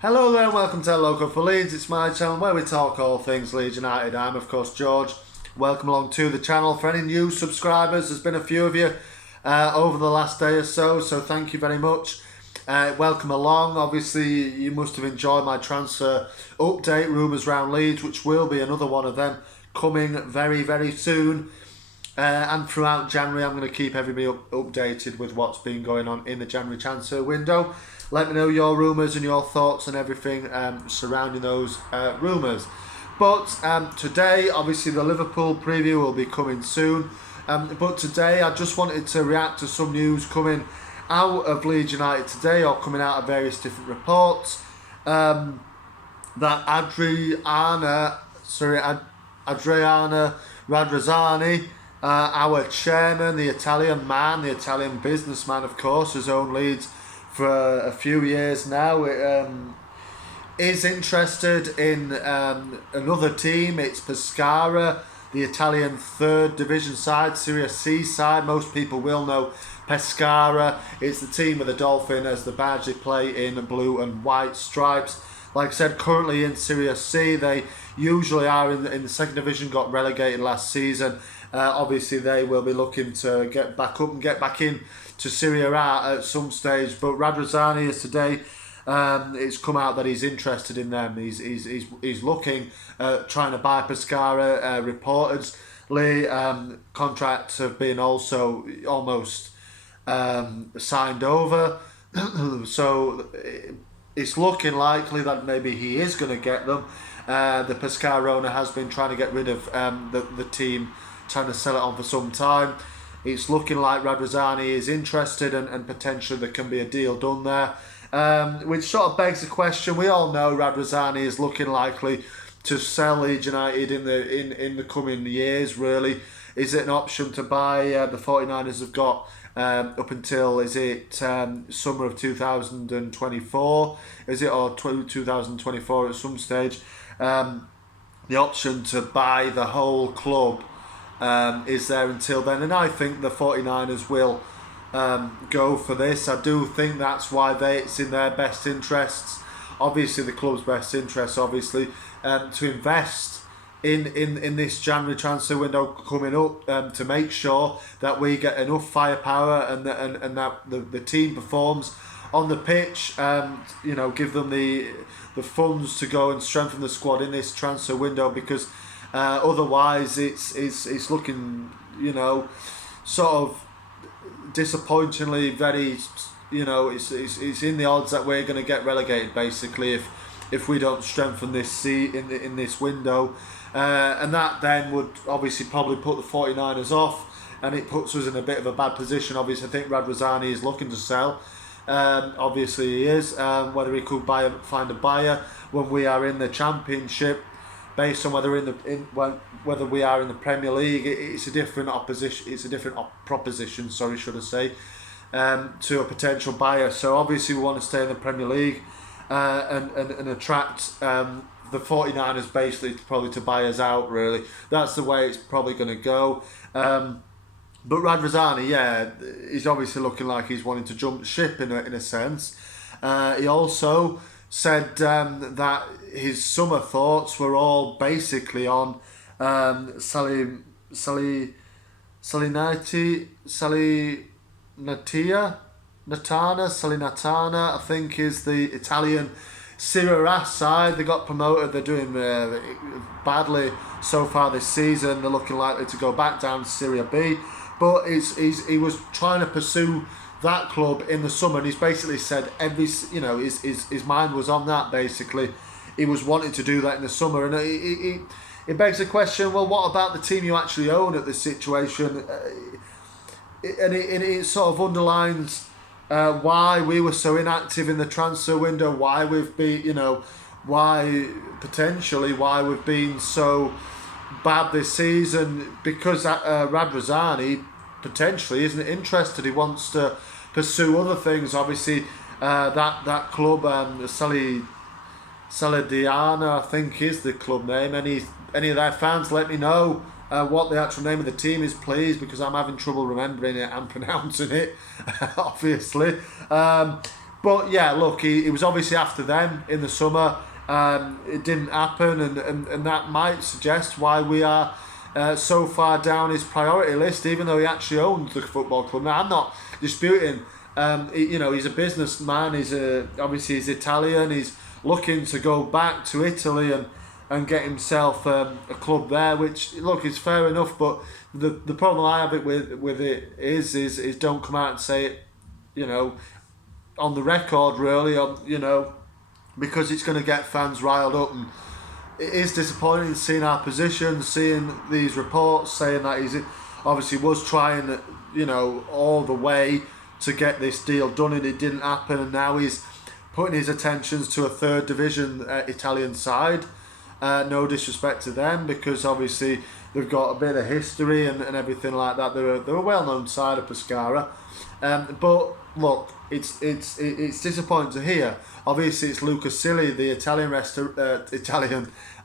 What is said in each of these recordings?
Hello there and welcome to Local for Leeds. It's my channel where we talk all things Leeds United. I'm of course George. Welcome along to the channel. For any new subscribers, there's been a few of you over the last day or so thank you very much. Welcome along. Obviously you must have enjoyed my transfer update, rumours round Leeds, which will be another one of them coming very, very soon. And throughout January I'm going to keep everybody updated with what's been going on in the January transfer window. Let me know your rumours and your thoughts and everything surrounding those rumours. But today, obviously the Liverpool preview will be coming soon. But today I just wanted to react to some news coming out of Leeds United today, or coming out of various different reports. That Adriana Radz, our chairman, the Italian businessman of course, has owned Leeds for a few years now, is interested in another team. It's Pescara, the Italian third division side, Serie C side. Most people will know Pescara. It's the team with the dolphin as the badge. They play in blue and white stripes. Like I said, currently in Serie C. They usually are in the second division, got relegated last season. Obviously they will be looking to get back up and get back in to Serie A at some stage. But Radz is today, it's come out that he's interested in them. He's looking, trying to buy Pescara. Reportedly, contracts have been also almost signed over. So it's looking likely that maybe he is going to get them. The Pescara owner has been trying to get rid of the team, trying to sell it on for some time. It's looking like Radz is interested, and potentially there can be a deal done there. Which sort of begs the question. We all know Radz is looking likely to sell Leeds United in the coming years, really. Is it an option to buy? The 49ers have got up until, is it summer of 2024? Is it, or 2024 at some stage? The option to buy the whole club is there until then, and I think the 49ers will go for this. I do think that's why it's in their best interests, obviously the club's best interests, obviously, to invest in this January transfer window coming up, to make sure that we get enough firepower and that the team performs on the pitch. Give them the funds to go and strengthen the squad in this transfer window, because otherwise it's looking, sort of disappointingly very, it's in the odds that we're going to get relegated basically if we don't strengthen this in this window, and that then would obviously probably put the 49ers off, and it puts us in a bit of a bad position. Obviously I think Radz is looking to sell. Obviously he is. Whether he could find a buyer when we are in the Championship, based on whether whether we are in the Premier League, it's a different opposition. It's a different proposition. Sorry, should I say, to a potential buyer. So obviously we want to stay in the Premier League and attract the 49ers basically probably to buy us out. Really, that's the way it's probably going to go. But Radz, yeah, he's obviously looking like he's wanting to jump ship in a sense. He also said that his summer thoughts were all basically on Salernitana, I think is the Italian Serie A side. They got promoted. They're doing badly so far this season. They're looking likely to go back down to Serie B. But he was trying to pursue that club in the summer, and he's basically said his mind was on that. Basically, he was wanting to do that in the summer, and it begs the question: well, what about the team you actually own at this situation? And it sort of underlines why we were so inactive in the transfer window, why we've been, why we've been so bad this season, because Radz potentially isn't interested. He wants to pursue other things. Obviously, that club, Saladiana, I think is the club name. Any of their fans, let me know what the actual name of the team is, please, because I'm having trouble remembering it and pronouncing it, obviously. But yeah, look, it was obviously after them in the summer. It didn't happen, and that might suggest why we are so far down his priority list, even though he actually owns the football club. Now, I'm not disputing. He's a businessman. Obviously he's Italian. He's looking to go back to Italy and get himself a club there, which look is fair enough. But the problem I have with it is don't come out and say it, on the record really, because it's going to get fans riled up. And it is disappointing seeing our position, seeing these reports saying that he's obviously was trying, all the way to get this deal done, and it didn't happen, and now he's putting his attentions to a third division Italian side. No disrespect to them, because obviously they've got a bit of history and everything like that. They're a well-known side of Pescara. But look, it's disappointing to hear. Obviously, it's Luca Silli, the Italian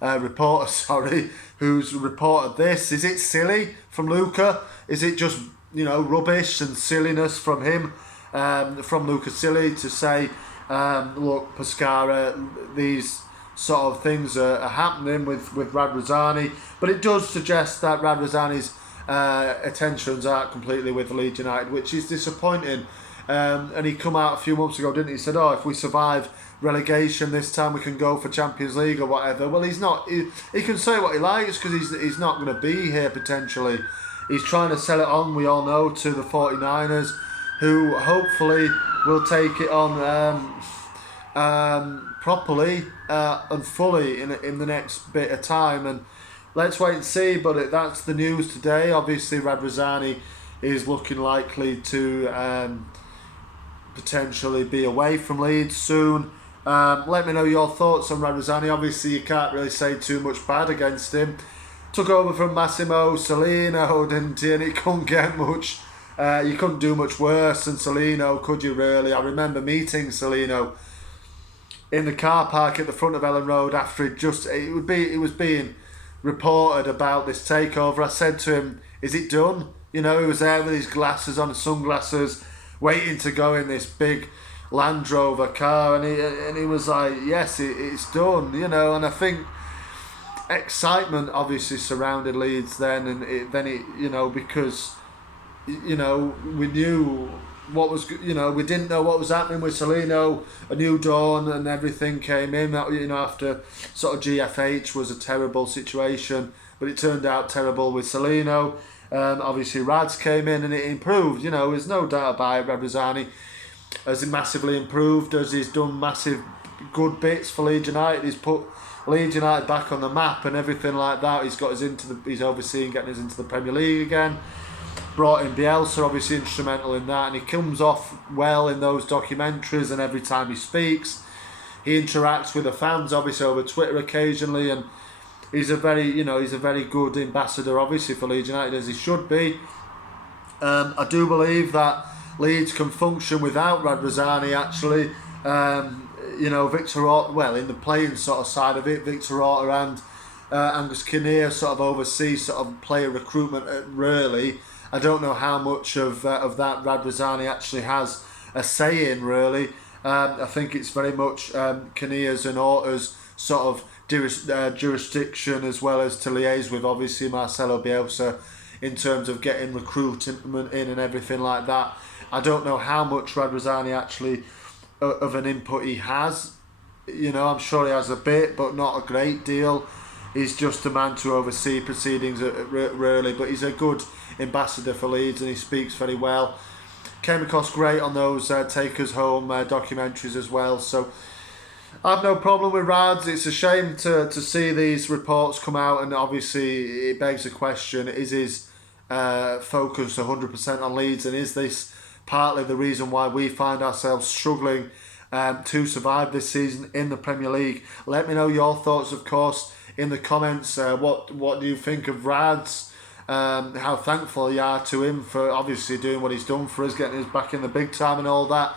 reporter, who's reported this. Is it silly from Luca? Is it just rubbish and silliness from him, from Luca Silli, to say, look, Pescara, these sort of things are happening with Radz? But it does suggest that Radz' attentions aren't completely with Leeds United, which is disappointing. And he come out a few months ago, didn't he? He said, if we survive relegation this time, we can go for Champions League or whatever. Well, he's not. He can say what he likes, because he's not going to be here potentially. He's trying to sell it on, we all know, to the 49ers, who hopefully will take it on properly and fully in the next bit of time. And let's wait and see. But that's the news today. Obviously, Radz is looking likely to potentially be away from Leeds soon. Let me know your thoughts on Radz. Obviously, you can't really say too much bad against him. Took over from Massimo Cellino, didn't he? And it couldn't get much. You couldn't do much worse than Cellino, could you really? I remember meeting Cellino in the car park at the front of Ellen Road after it was being reported about this takeover. I said to him, "Is it done?" He was there with his glasses on, sunglasses, waiting to go in this big Land Rover car, and he was like, "Yes, it's done." And I think excitement obviously surrounded Leeds then, and because we knew what was, we didn't know what was happening with Cellino. A new dawn and everything came in. That after sort of GFH was a terrible situation, but it turned out terrible with Cellino. Obviously Radz came in and it improved. There's no doubt about it. Radz has massively improved, as he's done massive good bits for Leeds United. He's put Leeds United back on the map and everything like that. He's overseeing getting us into the Premier League again. Brought in Bielsa, obviously instrumental in that, and he comes off well in those documentaries, and every time he speaks, he interacts with the fans, obviously over Twitter occasionally, and he's a very good ambassador, obviously, for Leeds United, as he should be. I do believe that Leeds can function without Radz actually. Victor Orta, in the playing sort of side of it, Victor Orta and Angus Kinnear sort of oversee sort of player recruitment really. I don't know how much of that Radz actually has a say in, really. I think it's very much Kinnear's and Orta's sort of jurisdiction, as well as to liaise with obviously Marcelo Bielsa in terms of getting recruitment in and everything like that. I don't know how much Radz actually of an input he has. I'm sure he has a bit, but not a great deal. He's just a man to oversee proceedings really, but he's a good ambassador for Leeds and he speaks very well. Came across great on those Take Us Home documentaries as well. So I have no problem with Radz. It's a shame to see these reports come out, and obviously it begs the question, is his focus 100% on Leeds, and is this partly the reason why we find ourselves struggling to survive this season in the Premier League? Let me know your thoughts, of course, in the comments. What do you think of Radz? How thankful you are to him for obviously doing what he's done for us, getting us back in the big time and all that.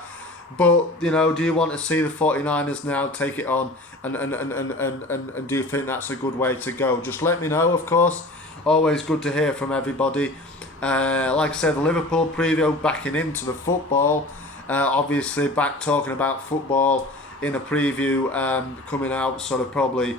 But do you want to see the 49ers now take it on, and do you think that's a good way to go? Just let me know, of course. Always good to hear from everybody. Like I said, the Liverpool preview, backing into the football. Obviously, back talking about football in a preview coming out sort of probably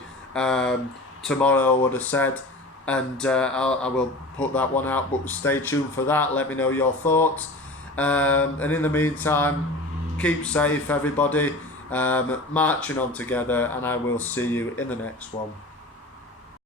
tomorrow, I would have said. And I will put that one out, but stay tuned for that. Let me know your thoughts. And in the meantime, keep safe, everybody. Marching on together, and I will see you in the next one.